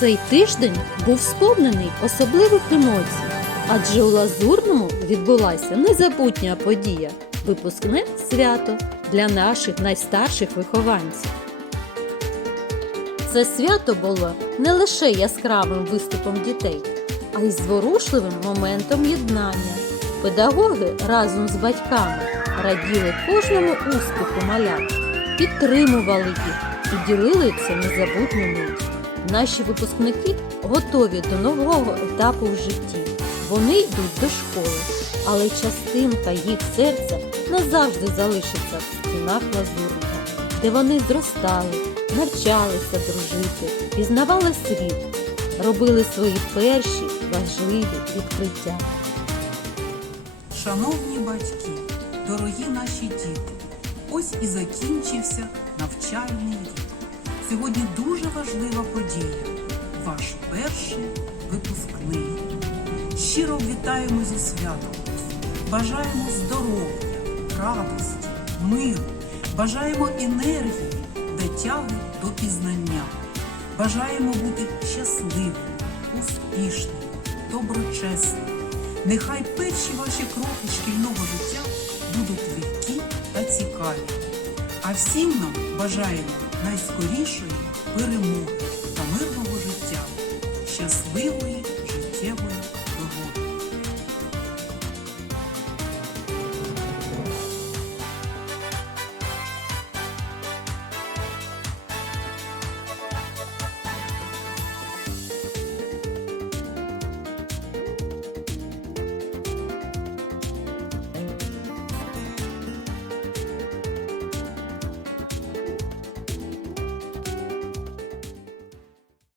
Цей тиждень був сповнений особливих емоцій, адже у Лазурному відбулася незабутня подія випускне свято для наших найстарших вихованців. Це свято було не лише яскравим виступом дітей, а й зворушливим моментом єднання. Педагоги разом з батьками раділи кожному успіху малят, підтримували їх і ділили це незабутню мить. Наші випускники готові до нового етапу в житті. Вони йдуть до школи, але частинка їх серця назавжди залишиться в стінах лазурного, де вони зростали, навчалися дружити, пізнавали світ, робили свої перші важливі відкриття. Шановні батьки, дорогі наші діти, ось і закінчився навчальний рік. Сьогодні дуже важлива подія. Ваш перший випускний. Щиро вітаємо зі святом. Бажаємо здоров'я, радості, миру, бажаємо енергії, дотяги до пізнання. Бажаємо бути щасливими, успішними, доброчесними. Нехай перші ваші кроки шкільного життя будуть легкі та цікаві. А всім нам бажаємо найскорішої перемоги та мирного життя, щасливої